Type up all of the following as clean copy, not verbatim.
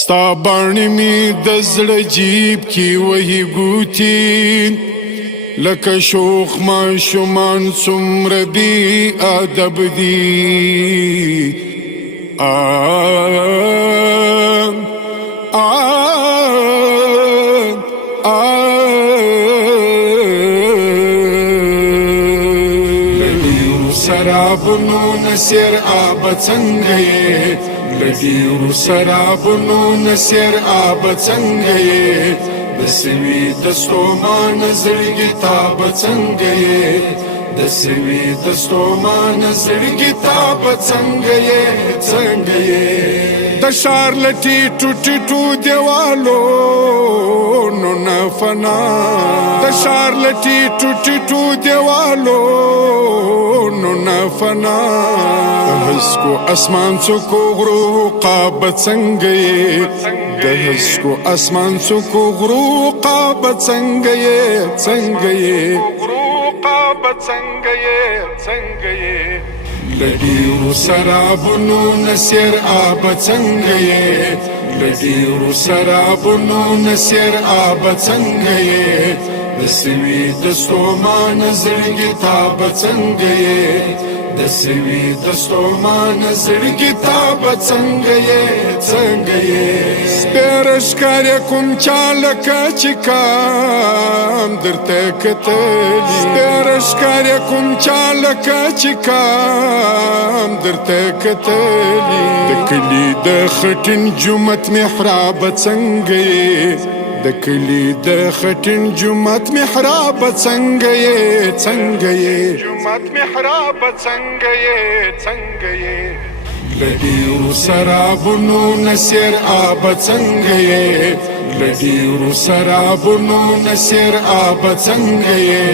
ستا باڼې مې د زړه جیب کې وهي ګوتې لکه شوخ ماشومان څومره بې ادب دي سرابونو نسیر آب څنګه یې لډیرو سرابونو نسیر آب څنګه یې د سوي د ستومان زړګي تاب څنګه یې د سوي د ستومان زړګي تاب څنګه یې څنګه یې د ښار لټي ټوټي ټو دیوالو نو نه فنا د ښار لټي ټوټي ټو دیوالو نو نه فنا هسکو اسمان څوکو غرو قاب څنګه یې د هسکو اسمان څوکو غرو قاب څنګه یې څنګه یې غرو قاب څنګه یې څنګه یې لډیرو سرابونو نسیر آب څنګه یې لډیرو سرابونو نسیر آب څنګه یې د سوي د ستومان زړګي تاب څنګه یې د سوي د ستومان زړګي تاب څنګه یې څنګه یې سپېره ښکارې کوم چالکه چې کام درته کتلي سپېره ښکارې کوم چالکه چې کام درته کتلي د کلي د خټین جومات محراب څنګه یې د کلی د خټین جومات محراب څنګه یې څنګه یې جومات محراب څنګه یې څنګه یې لډیرو سرابونو نسیر آب څنګه یې لډیرو سرابونو نسیر آب څنګه یې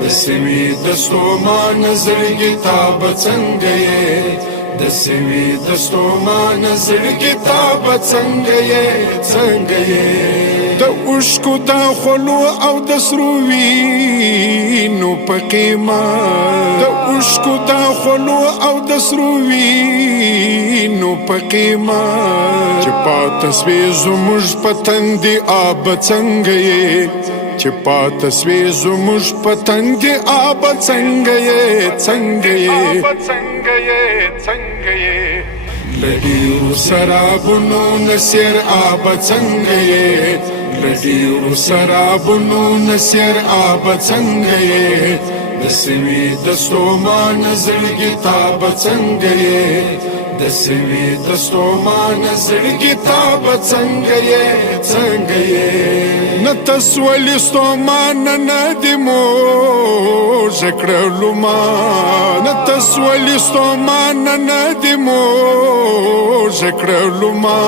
د سوي د ستومان زړګي تاب څنګه یې د سوي د ستومان زړګي تاب څنګه یې څنګه یې د اوښکو د خولو او د سرو وینو په قیمت د اوښکو د خولو او د سرو وینو په قیمت چې پاته سوې زموږ په تندې آب څنګه یې چې پاته سوې زموږ په تندې آب څنګه یې څنګه یې څنګه یې څنګه یې لډیرو سرابونو نسیر آب څنګه یې لډیرو سرابونو نسیر آب څنګه یې د سوي د ستومان زړګي تاب څنګه یې د سوي د ستومان زړګي تاب څنګه یې څنګه یې نه تسولي ستومان نه دې موږ کړلو ما نه تسولي ستومان نه دې موږ کړلو ما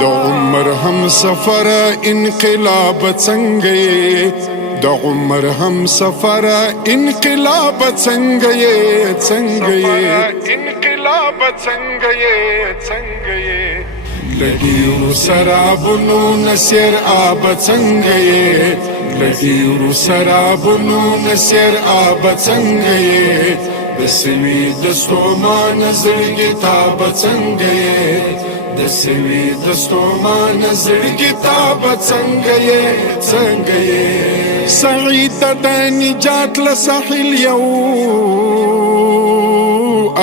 د عمر هم سفر انقلاب څنګه یې د عمر هم سفر انقلاب څنګه یې څنګه یې انقلاب څنګه یې څنګه یې لډیرو سرابونو نسیر آب څنګه یې لډیرو سرابونو نسیر آب څنګه یې د سوي د ستومان زړګي تاب څنګه یې د سوي د ستومان زړګي تاب څنګه یې څنګه یې سعید د نجات له ساحل یو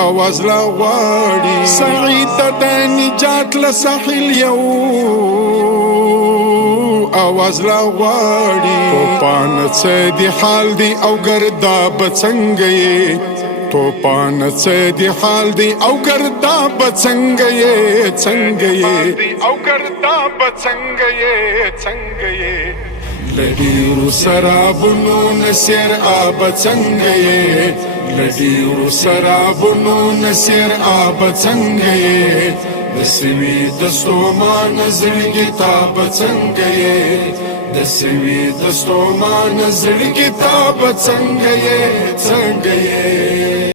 اواز لا غواړي سعید د نجات له ساحل یو اواز لا غواړي توپان څه دی حال دی او ګرداب څنګه یې توپان څه دی حال دی او ګرداب څنګه یې څنګه یې او ګرداب څنګه یې څنګه یې لډیرو سرابونو نسیر آب څنګه یې لډیرو سرابونو نسیر آب څنګه یې د سوي د ستومان زړګي تاب څنګه یې د سوي د ستومان زړګي تاب څنګه یې څنګه یې